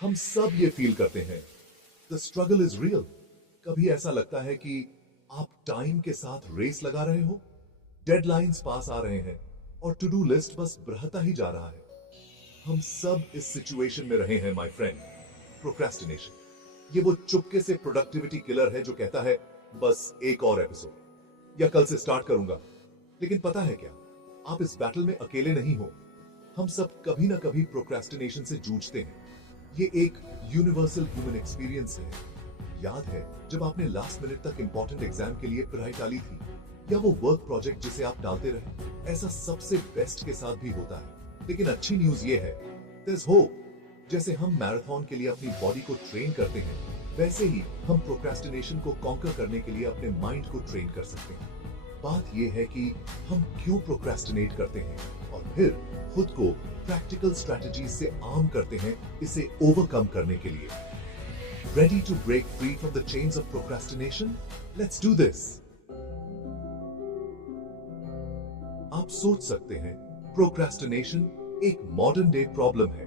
हम सब ये फील करते हैं, द स्ट्रगल इज रियल। कभी ऐसा लगता है कि आप टाइम के साथ रेस लगा रहे हो, डेडलाइंस पास आ रहे हैं और टू डू लिस्ट बस बढ़ता ही जा रहा है। हम सब इस सिचुएशन में रहे हैं माय फ्रेंड। प्रोक्रेस्टिनेशन ये वो चुपके से प्रोडक्टिविटी किलर है जो कहता है बस एक और एपिसोड या कल से स्टार्ट करूंगा। लेकिन पता है क्या, आप इस बैटल में अकेले नहीं हो। हम सब कभी ना कभी प्रोक्रेस्टिनेशन से जूझते हैं। ये एक यूनिवर्सल ह्यूमन एक्सपीरियंस है। याद है जब आपने लास्ट मिनट तक इंपॉर्टेंट एग्जाम के लिए पढ़ाई टाली थी, या वो वर्क प्रोजेक्ट जिसे आप टालते रहे। ऐसा सबसे बेस्ट के साथ भी होता है। लेकिन अच्छी न्यूज ये है, देयर इज होप। जैसे हम मैराथन के लिए अपनी बॉडी को ट्रेन करते हैं, वैसे ही हम प्रोक्रेस्टिनेशन को कॉन्कर करने के लिए अपने माइंड को ट्रेन कर सकते हैं। बात यह है कि हम क्यों प्रोक्रेस्टिनेट करते हैं और फिर खुद को प्रैक्टिकल स्ट्रेटजीज से आर्म करते हैं इसे ओवरकम करने के लिए। Ready to break free from the chains of procrastination? Let's do this. आप सोच सकते हैं प्रोक्रेस्टिनेशन एक मॉडर्न डे प्रॉब्लम है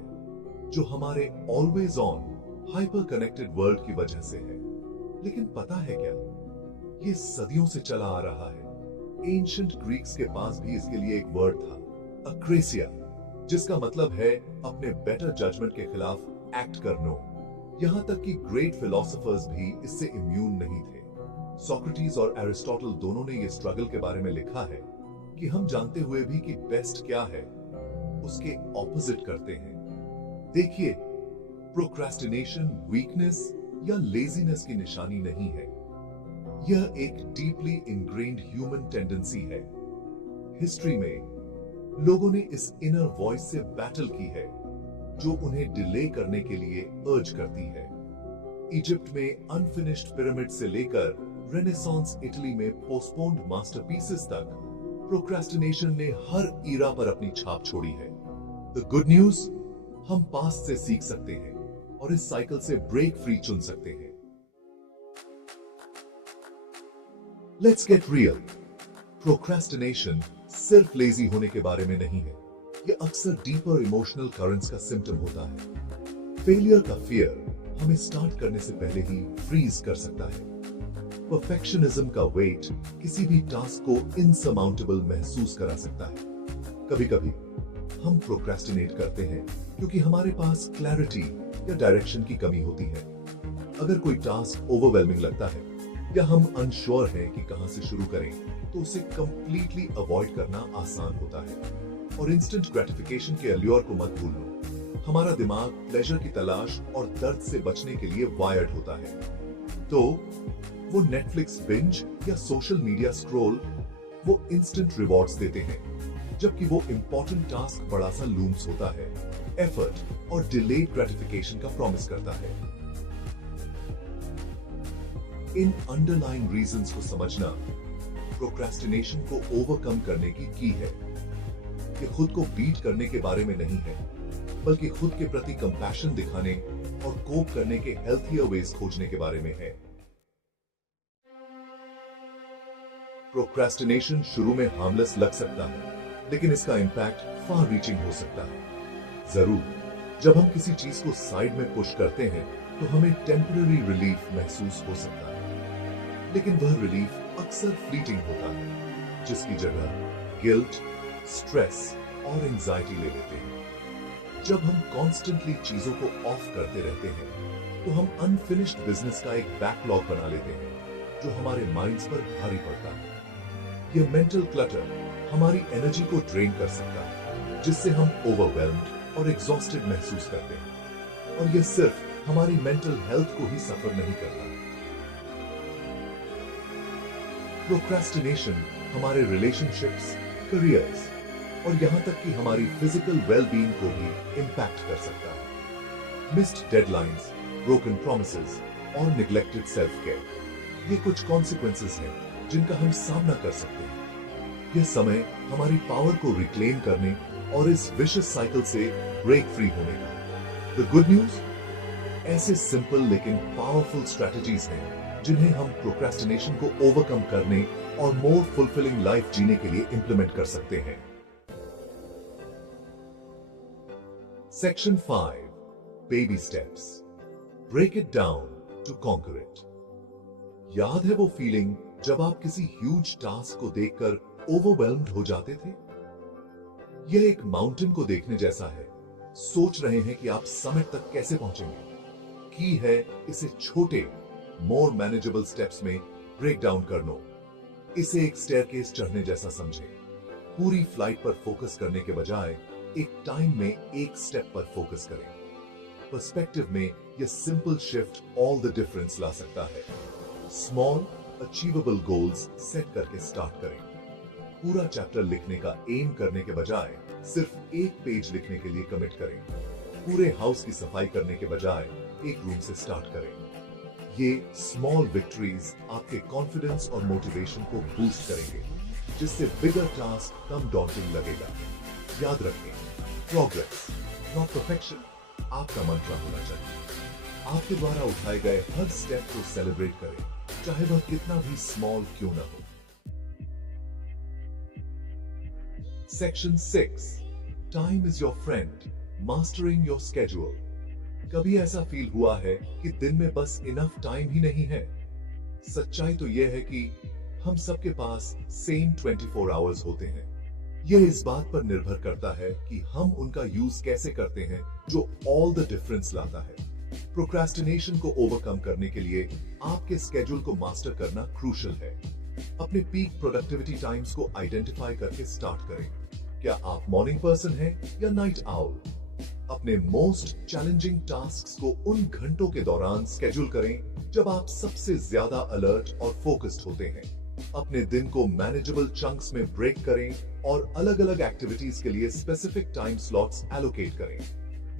जो हमारे always on hyper connected world की वजह से है। लेकिन पता है क्या, ये सदियों से चला आ रहा है। एंशिएंट ग्रीक्स के पास भी इसके लिए एक वर्ड था, अक्रेसिया, जिसका मतलब है अपने बेटर जजमेंट के खिलाफ एक्ट करना। यहां तक कि ग्रेट फिलोसोफर्स भी इससे इम्यून नहीं थे। सोक्रेटिस और एरिस्टोटल दोनों ने यह स्ट्रगल के बारे में लिखा है कि हम जानते हुए भी कि बेस्ट क्या है, उसके ऑपोजिट करते हैं। देखिए, प्रोक्रेस्टिनेशन वीकनेस या लेजीनेस की निशानी नहीं है। यह एक डीपली इनग्रेन्ड ह्यूमन टेंडेंसी है। हिस्ट्री में लोगों ने इस इनर वॉइस से बैटल की है जो उन्हें डिले करने के लिए अर्ज करती है। इजिप्ट में अनफिनिश्ड पिरामिड से लेकर रेनेसांस इटली में पोस्टपोन्ड मास्टरपीसेस तक प्रोक्रेस्टिनेशन ने हर ईरा पर अपनी छाप छोड़ी है। द गुड न्यूज, हम पास्ट से सीख सकते हैं और इस साइकिल से ब्रेक फ्री चुन सकते हैं। Let's get real. प्रोक्रेस्टिनेशन सिर्फ लेजी होने के बारे में नहीं है। यह अक्सर डीपर इमोशनल करंट्स का सिम्टम होता है। फेलियर का फियर हमें स्टार्ट करने से पहले ही फ्रीज कर सकता है। परफेक्शनिज्म का वेट किसी भी टास्क को इनसरमाउंटेबल महसूस करा सकता है। कभी-कभी हम प्रोक्रेस्टिनेट करते हैं क्योंकि हमारे पास क्लैरिटी या डायरेक्शन की कमी होती है। अगर कोई टास्क ओवरवेलमिंग लगता है या हम अनश्योर हैं कि कहां से शुरू करें, तो उसे कंप्लीटली अवॉइड करना आसान होता है। और इंस्टेंट ग्रेटिफिकेशन के अल्योर को मत भूलना। हमारा दिमाग प्लेजर की तलाश और दर्द से बचने के लिए वायर्ड होता है। तो वो नेटफ्लिक्स बिंज या सोशल मीडिया स्क्रॉल वो इंस्टेंट रिवॉर्ड्स देते हैं, जबकि वो इंपॉर्टेंट टास्क बड़ा सा लूम्स होता है, एफर्ट और डिलेड ग्रेटिफिकेशन का प्रॉमिस करता है। इन अंडरलाइंग रीजंस को समझना प्रोक्रेस्टिनेशन को ओवरकम करने की है। ये खुद को बीट करने के बारे में नहीं है, बल्कि खुद के प्रति कंपैशन दिखाने और कोप करने के हेल्थियर वेज खोजने के बारे में है। प्रोक्रेस्टिनेशन शुरू में हार्मलेस लग सकता है, लेकिन इसका इंपैक्ट फार रीचिंग हो सकता है। जरूर, जब हम किसी चीज को साइड में पुश करते हैं तो हमें टेम्पररी रिलीफ महसूस हो सकता है, लेकिन वह रिलीफ अक्सर फ्लीटिंग होता है, जिसकी जगह गिल्ट, स्ट्रेस और एंजाइटी ले लेते हैं। जब हम कॉन्स्टेंटली चीजों को ऑफ करते रहते हैं तो हम अनफिनिश्ड बिजनेस का एक बैकलॉग बना लेते हैं जो हमारे माइंड्स पर भारी पड़ता है। यह मेंटल क्लटर हमारी एनर्जी को ड्रेन कर सकता है, जिससे हम ओवरवेल्म्ड और एग्जॉस्टेड महसूस करते हैं। और यह सिर्फ हमारी मेंटल हेल्थ को ही सफर नहीं करता। प्रोक्रेस्टिनेशन हमारे रिलेशनशिप्स, करियर्स और यहां तक कि हमारी फिजिकल वेलबींग को भी इंपैक्ट कर सकता है। मिस्ड डेडलाइंस, ब्रोकन प्रॉमिसेस और निग्लेक्टेड सेल्फ केयर, ये कुछ कॉन्सिक्वेंसेस हैं जिनका हम सामना कर सकते हैं। यह समय हमारी पावर को रिक्लेम करने और इस विशियस साइकिल से ब्रेक फ्री होने का। द गुड न्यूज, ऐसे सिंपल लेकिन पावरफुल स्ट्रेटजीज हैं जिन्हें हम प्रोक्रेस्टिनेशन को ओवरकम करने और मोर फुलफिलिंग लाइफ जीने के लिए इंप्लीमेंट कर सकते हैं। Section 5, baby steps. Break it down to conquer it. याद है वो फीलिंग जब आप किसी ह्यूज टास्क को देखकर ओवरवेल्म्ड हो जाते थे? यह एक माउंटेन को देखने जैसा है। सोच रहे हैं कि आप समिट तक कैसे पहुंचेंगे। की है इसे छोटे, मोर मैनेजेबल स्टेप्स में ब्रेक डाउन कर लो। इसे एक स्टेयरकेस चढ़ने जैसा समझें। पूरी फ्लाइट पर फोकस करने के बजाय एक टाइम में एक स्टेप पर फोकस करें। पर्सपेक्टिव में यह simple shift all the difference ला सकता है। स्मॉल अचीवेबल गोल्स सेट करके स्टार्ट करें। पूरा चैप्टर लिखने का एम करने के बजाय सिर्फ एक पेज लिखने के लिए कमिट करें। पूरे हाउस की सफाई करने के बजाय एक रूम से स्टार्ट करें। ये स्मॉल विक्ट्रीज आपके कॉन्फिडेंस और मोटिवेशन को बूस्ट करेंगे, जिससे बिगर टास्क कम डॉन्टिंग लगेगा। याद रखें, प्रोग्रेस नॉट परफेक्शन आपका मंत्र होना चाहिए। आपके द्वारा उठाए गए हर स्टेप को सेलिब्रेट करें, चाहे वह कितना भी स्मॉल क्यों ना हो। Section 6, time is your friend, mastering your schedule. कभी ऐसा फील हुआ है कि दिन में बस इनफ टाइम ही नहीं है? सच्चाई तो यह है कि हम सबके पास सेम 24 आवर्स होते हैं। यह इस बात पर निर्भर करता है कि हम उनका यूज कैसे करते हैं, जो ऑल द डिफरेंस लाता है। प्रोक्रेस्टिनेशन को ओवरकम करने के लिए आपके स्केड्यूल को मास्टर करना क्रूशियल है। अपने पीक प्रोडक्टिविटी टाइम्स को आइडेंटिफाई करके स्टार्ट करें। क्या आप मॉर्निंग पर्सन हैं या नाइट आउल? अपने मोस्ट चैलेंजिंग टास्क्स को उन घंटों के दौरान स्केड्यूल करें जब आप सबसे ज्यादा अलर्ट और फोकस्ड होते हैं। अपने दिन को मैनेजेबल चंक्स में ब्रेक करें और अलग अलग एक्टिविटीज के लिए स्पेसिफिक टाइम स्लॉट्स एलोकेट करें।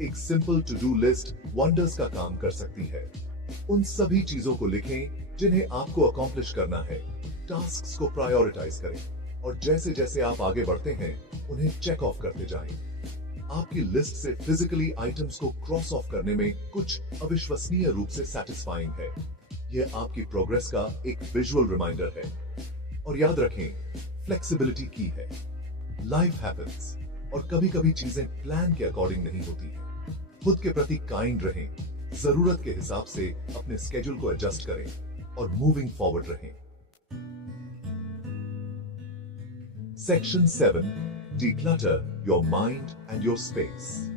एक simple to do list wonders का काम कर सकती है। उन सभी चीजों को लिखें जिन्हें आपको अकॉम्प्लिश करना है। टास्क्स को प्रायोरिटाइज करें और जैसे जैसे आप आगे बढ़ते हैं उन्हें चेक ऑफ करते जाएं। आपकी लिस्ट से फिजिकली आइटम्स को क्रॉस ऑफ करने में कुछ अविश्वसनीय रूप से सैटिस्फाइंग है। यह आपकी प्रोग्रेस का एक विजुअल रिमाइंडर है। और याद रखें, फ्लेक्सिबिलिटी की है। लाइफ हैपेंस और कभी-कभी चीजें प्लान के अकॉर्डिंग नहीं होती हैं। खुद के प्रति काइंड रहें, जरूरत के हिसाब से अपने स्केड्यूल को एडजस्ट करें और मूविंग फॉरवर्ड रहें। Section 7, declutter your mind and your space.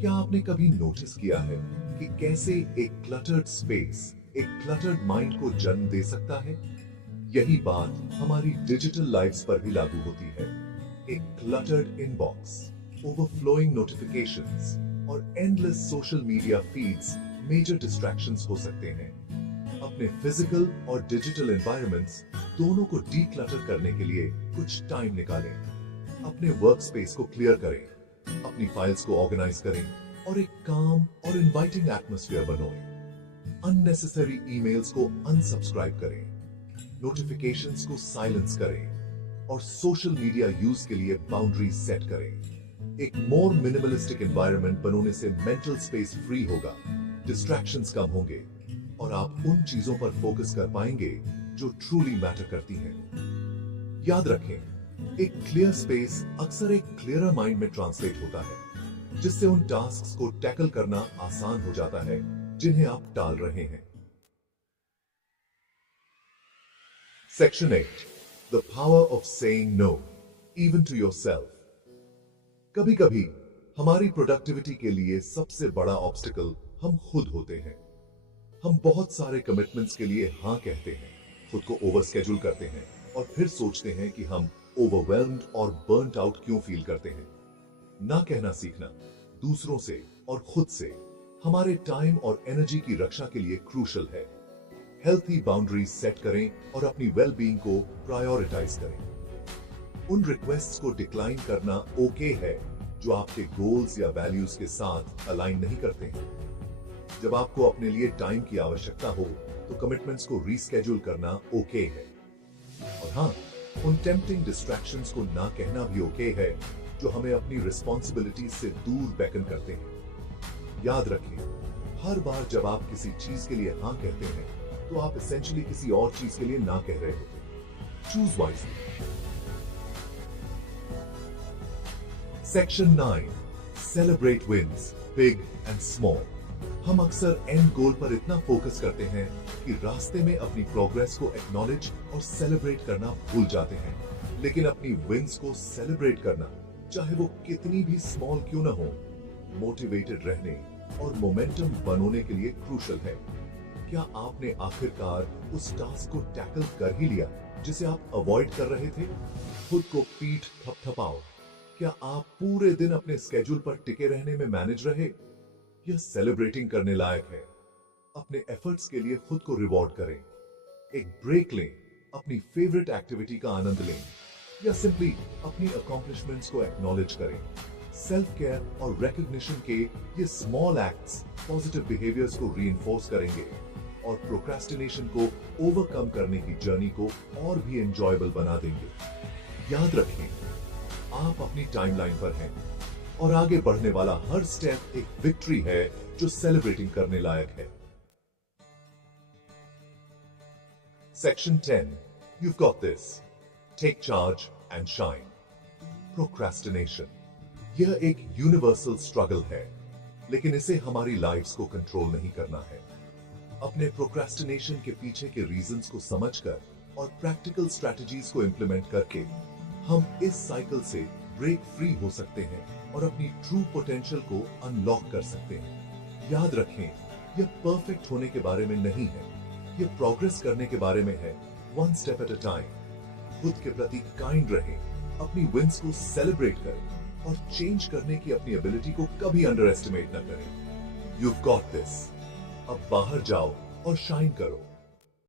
क्या आपने कभी नोटिस किया है कि कैसे एक क्लटर्ड स्पेस एक क्लटर्ड माइंड को जन्म दे सकता है? यही बात हमारी डिजिटल लाइफ्स पर भी लागू होती है। एक क्लटर्ड इनबॉक्स, ओवरफ्लोइंग नोटिफिकेशंस और endless social media feeds major distractions हो सकते हैं। अपने फिजिकल और डिजिटल एनवायरनमेंट्स दोनों को डीक्लटर करने के लिए कुछ टाइम निकालें। अपने वर्क स्पेस को क्लियर करें, अपनी फाइल्स को ऑर्गेनाइज करें और एक काम और इनवाइटिंग एटमॉस्फेयर बनाएं। अननेसेसरी ईमेल्स को अनसब्सक्राइब करें, नोटिफिकेशंस को साइलेंस करें और सोशल मीडिया यूज के लिए बाउंड्रीज सेट करें। एक मोर मिनिमलिस्टिक एनवायरनमेंट बनाने से मेंटल स्पेस फ्री होगा, डिस्ट्रैक्शंस कम होंगे और आप उन चीजों पर फोकस कर पाएंगे जो ट्रूली मैटर करती हैं। याद रखें, एक क्लियर स्पेस अक्सर एक क्लियरर माइंड में ट्रांसलेट होता है, जिससे उन टास्क्स को टैकल करना आसान हो जाता है जिन्हें आप टाल रहे हैं। Section 8, the power of saying no even to yourself. कभी कभी हमारी प्रोडक्टिविटी के लिए सबसे बड़ा ऑब्स्टिकल हम खुद होते हैं। हम बहुत सारे कमिटमेंट्स के लिए हाँ कहते हैं, खुद को ओवर स्केड्यूल करते हैं और फिर सोचते हैं कि हम ओवरवेल्म्ड और बर्न्ड आउट क्यों फील करते हैं। ना कहना सीखना दूसरों से और खुद से हमारे टाइम और एनर्जी की रक्षा के लिए क्रूशियल है। हेल्थी बाउंड्रीज सेट करें और अपनी वेलबीइंग को प्रायोरिटाइज करें। उन रिक्वेस्ट्स को डिक्लाइन करना ओके है जो आपके गोल्स या वैल्यूज के साथ अलाइन नहीं करते हैं। जब आपको अपने लिए टाइम की आवश्यकता हो तो कमिटमेंट्स को रीस्केड्यूल करना ओके है। और हाँ, उन टेम्पटिंग डिस्ट्रैक्शंस को ना कहना भी ओके है जो हमें अपनी रिस्पॉन्सिबिलिटी से दूर बेकन करते हैं। याद रखें, हर बार जब आप किसी चीज के लिए हाँ कहते हैं तो आप एसेंशियली किसी और चीज के लिए ना कह रहे होते हैं। Choose wisely. Section 9, celebrate wins, big and small. हम अक्सर एंड गोल पर इतना फोकस करते हैं कि रास्ते में अपनी प्रोग्रेस को एक्नॉलेज और सेलिब्रेट करना भूल जाते हैं। लेकिन अपनी विंस को सेलिब्रेट करना, चाहे वो कितनी भी स्मॉल क्यों ना हो, मोटिवेटेड रहने और मोमेंटम बनने के लिए क्रूशल है। क्या आपने आखिरकार उस टास्क को टैकल कर ही लिया जिसे आप अवॉइड कर रहे थे? खुद को पीठ थपथपाओ। क्या आप पूरे दिन अपने स्केड्यूल पर टिके रहने में मैनेज रहे? यह सेलिब्रेटिंग करने लायक है। अपने एफर्ट्स के लिए खुद को रिवॉर्ड करें। एक ब्रेक लें, अपनी फेवरेट एक्टिविटी का आनंद लें, या सिंपली अपनी अकॉम्प्लिशमेंट्स को एक्नॉलेज करें। सेल्फ केयर और रिकॉग्निशन के ये स्मॉल एक्ट्स पॉजिटिव बिहेवियर्स को रीइंफोर्स करेंगे और प्रोक्रेस्टिनेशन को ओवरकम करने की जर्नी को और भी एंजॉयबल बना देंगे। याद रखें, आप अपनी टाइमलाइन पर हैं और आगे बढ़ने वाला हर स्टेप एक विक्ट्री है जो सेलिब्रेटिंग करने लायक है। Section 10. You've got this. Take charge and shine. Procrastination. यह एक यूनिवर्सल स्ट्रगल है, लेकिन इसे हमारी लाइफ्स को कंट्रोल नहीं करना है। अपने प्रोक्रेस्टिनेशन के पीछे के रीजंस को समझकर और प्रैक्टिकल स्ट्रेटजीज को इंप्लीमेंट करके हम इस साइकिल से ब्रेक फ्री हो सकते हैं और अपनी ट्रू पोटेंशियल को अनलॉक कर सकते हैं। याद रखें, यह परफेक्ट होने के बारे में नहीं है, यह प्रोग्रेस करने के बारे में है, one step at a time. खुद के प्रति काइंड रहें, अपनी विंस को सेलिब्रेट करें और चेंज करने की अपनी एबिलिटी को कभी अंडर एस्टिमेट न करें। You've got this. अब बाहर जाओ और शाइन करो।